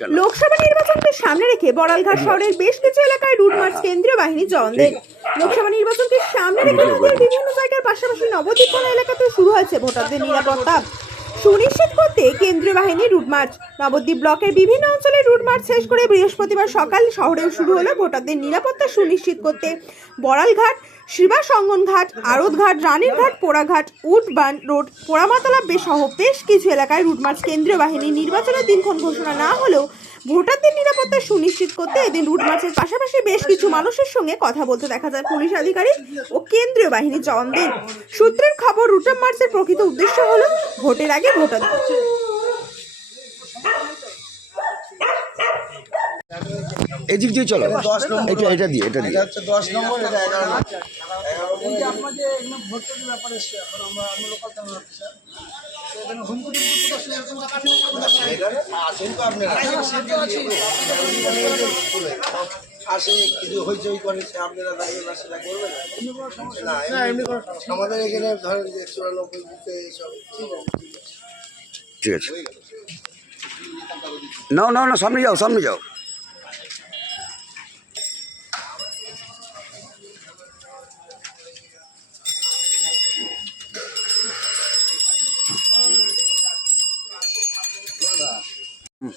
লোকসভা নির্বাচনকে সামনে রেখে বড়ালঘাট শহরের বেশ কিছু এলাকায় রুট মার্চ কেন্দ্রীয় বাহিনী জন দেন লোকসভা নির্বাচনকে সামনে রেখে নদীর বিভিন্ন জায়গার পাশাপাশি নবদ্বীপ এলাকাতে শুরু হয়েছে ভোটারদের নিরাপত্তা। সুনিশ্চিত করতে কেন্দ্রীয় বাহিনীর রুট মার্চ। নবদ্বীপ ব্লকের বিভিন্ন অঞ্চলে রুট মার্চ শেষ করে বৃহস্পতিবার সকাল শহরে শুরু হলো ভোটারদের নিরাপত্তা সুনিশ্চিত করতে। বড়ালঘাট শিবা সঙ্গনঘাট আড়তঘাট রানীরঘাট পোড়াঘাট উডবান রোড পোড়ামাতলা বেসহ বেশ কিছু এলাকায় রুট মার্চ কেন্দ্রীয় বাহিনী নির্বাচনের দিনক্ষণ ঘোষণা না হলেও ভোটারদের নিরাপত্তা সুনিশ্চিত করতে এদিন রুট মার্চের পাশাপাশি বেশ কিছু মানুষের সঙ্গে কথা বলতে দেখা যায় পুলিশ আধিকারিক ও কেন্দ্রীয় বাহিনী জওয়ানদের। সূত্রের খবর রুট মার্চের প্রকৃত উদ্দেশ্য হলো ভোটের আগে ভোটারদের এদিক দিয়ে চলো। এটা এটা দিয়ে এটা দিয়ে। হচ্ছে দশ নম্বর এটা এগারো নম্বর। এই যে আপনাদের ভোটের ব্যাপারে আমরা আমি লোকাল আসে কিছু হইচই করে সে আপনারা দাঁড়িয়ে না সেটা না এমনি আমাদের এখানে ধরেন যে চুরানব্বই বুথে এইসব ঠিক আছে। ঠিক আছে। ঠিক আছে নাও নাও না সামনে যাও সামনে যাও। হুম।